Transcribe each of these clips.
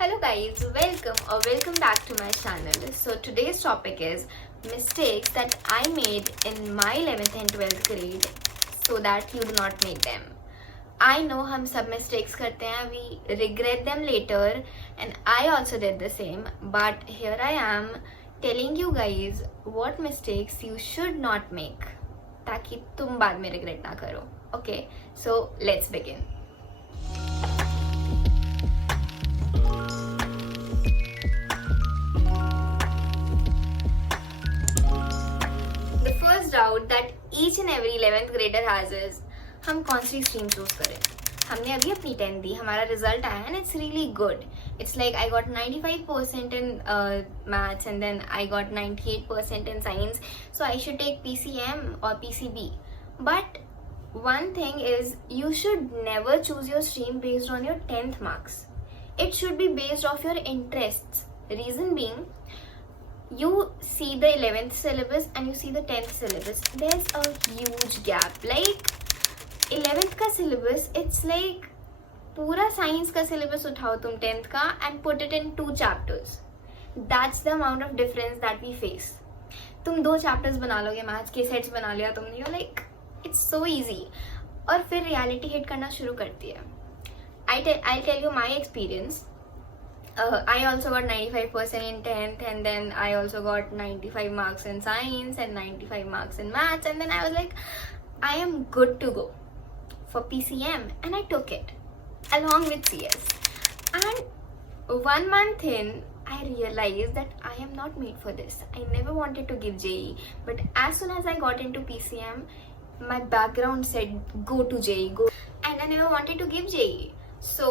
Hello guys, welcome back to my channel. So today's topic is mistakes that I made in my 11th and 12th grade so that you do not make them. I know हम सब mistakes करते हैं, we regret them later and I also did the same, but here I am telling you guys what mistakes you should not make ताकि तुम बाद में regret ना करो. Okay, so let's begin. The first doubt that each and every 11th grader has is हम कौन सी stream choose करें. हमने अभी अपनी 10th दी, हमारा रिजल्ट आया and it's really good. It's like I got 95% in maths and then I got 98% in science, so I should take PCM और PCB. But one thing is you should never choose your stream based on your 10th marks. It should be based off your interests. Reason being, you see the 11th syllabus and you see the 10th syllabus. There's a huge gap. Like 11th का syllabus, it's like पूरा science का syllabus उठाओ तुम 10th का and put it in 2 chapters. That's the amount of difference that we face. तुम 2 chapters बना लोगे, maths के sets बना लिया तुमने, you're like it's so easy. और फिर reality hit करना शुरू करती है. I'll tell you my experience. I also got 95% in 10th and then I also got 95 marks in science and 95 marks in maths, and then I was like, I am good to go for PCM, and I took it along with CS. And 1 month in, I realized that I am not made for this. I never wanted to give JEE, but as soon as I got into PCM, my background said go to JEE, go, and I never wanted to give JEE. So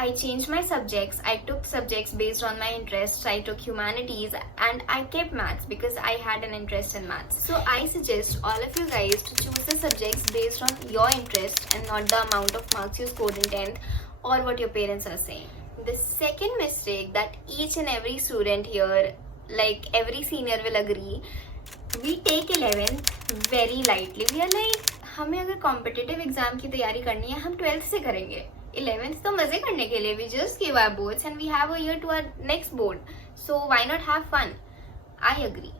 I changed my subjects. I took subjects based on my interests. I took humanities and I kept maths because I had an interest in maths. So I suggest all of you guys to choose the subjects based on your interest and not the amount of marks you scored in 10th or what your parents are saying. The second mistake that each and every student here, like every senior will agree, we take 11th very lightly. We are like, हमें अगर competitive exam की तैयारी करनी है हम 12th से करेंगे. 11th तो मजे करने के लिए, we just give our boards and we have a year to our next board, so why not have fun? I agree,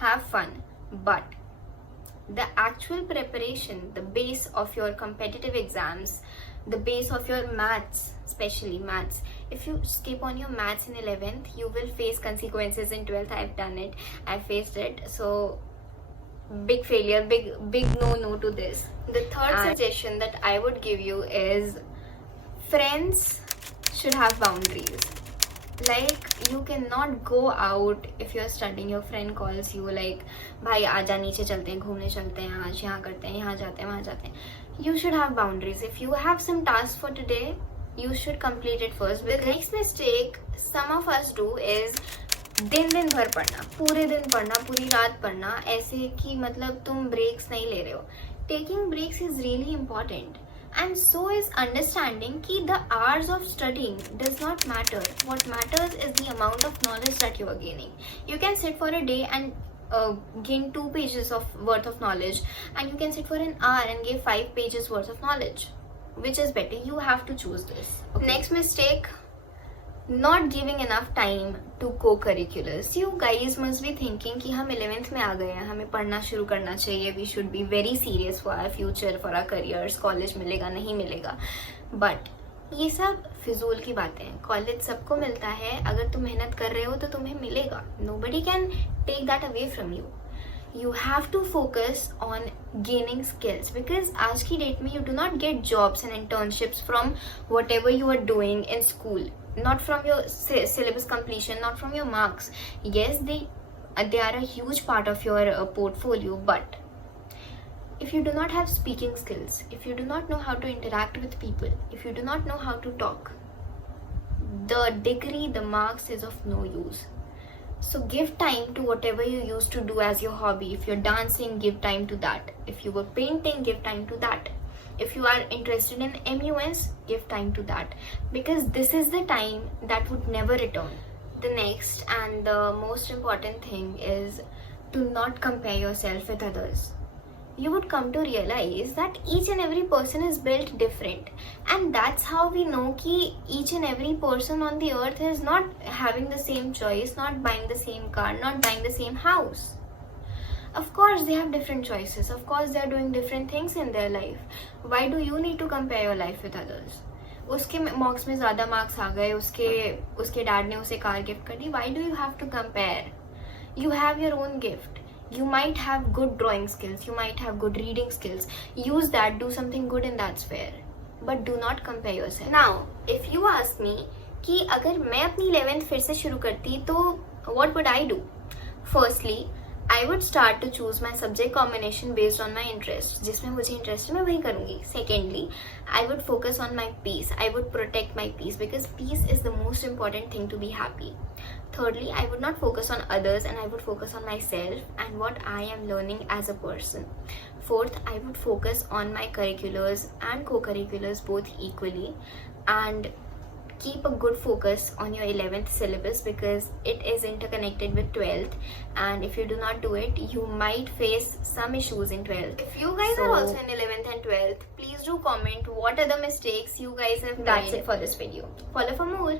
have fun, but the actual preparation, the base of your competitive exams, the base of your maths, especially maths, if you skip on your maths in 11th you will face consequences in 12th. I've done it, I faced it, so big failure, big no to this. The third suggestion that I would give you is friends should have boundaries. Like you cannot go out if you're studying, your friend calls you like भाई आजा नीचे चलते हैं, घूमने चलते हैं, आज यहाँ करते हैं, यहाँ जाते हैं, वहाँ जाते हैं. You should have boundaries. If you have some tasks for today, you should complete it first. The next mistake some of us do is दिन भर पढ़ना, पूरे दिन पढ़ना, पूरी रात पढ़ना, ऐसे कि मतलब तुम breaks नहीं ले रहे हो. Taking breaks is really important. And so is understanding कि the hours of studying does not matter. What matters is the amount of knowledge that you are gaining. You can sit for a day and gain 2 pages of worth of knowledge, and you can sit for an hour and give 5 pages worth of knowledge. Which is better? You have to choose this. Okay. Next mistake, not giving enough time to co-curriculars. You guys must be thinking कि हम 11th में आ गए हैं, हमें पढ़ना शुरू करना चाहिए, we should be very serious for our future, for our careers, college मिलेगा नहीं मिलेगा. But ये सब फिजूल की बातें हैं. कॉलेज सबको मिलता है, अगर तुम मेहनत कर रहे हो तो तुम्हें मिलेगा. Nobody can take that away from you. You have to focus on gaining skills, because आज की डेट में you do not get jobs and internships from whatever you are doing in school. Not from your syllabus completion, not from your marks. Yes, they are a huge part of your portfolio, but if you do not have speaking skills, if you do not know how to interact with people, if you do not know how to talk, the degree, the marks is of no use. So give time to whatever you used to do as your hobby. If you're dancing, give time to that. If you were painting, give time to that. If you are interested in MUS, give time to that, because this is the time that would never return. The next and the most important thing is to not compare yourself with others. you would come to realize that each and every person is built different, and that's how we know ki each and every person on the earth is not having the same choice, not buying the same car, not buying the same house. Of course they have different choices, of course they are doing different things in their life. Why do you need to compare your life with others? उसके marks में ज़्यादा marks आ गए, उसके dad ने उसे car gift कर दी. Why do you have to compare? You have your own gift. You might have good drawing skills, you might have good reading skills. Use that, do something good in that sphere. But do not compare yourself. Now, if you ask me कि अगर मैं अपनी 11th फिर से शुरू करती तो what would I do? Firstly, I would start to choose my subject combination based on my interest. जिसमें मुझे इंटरेस्ट है मैं वही करूँगी. Secondly, I would focus on my peace. I would protect my peace because peace is the most important thing to be happy. Thirdly, I would not focus on others and I would focus on myself and what I am learning as a person. Fourth, I would focus on my curriculars and co-curriculars both equally, and keep a good focus on your 11th syllabus because it is interconnected with 12th, and if you do not do it you might face some issues in 12th. If you guys are also in 11th and 12th, please do comment what are the mistakes you guys have made. That's it for this video. Follow for more.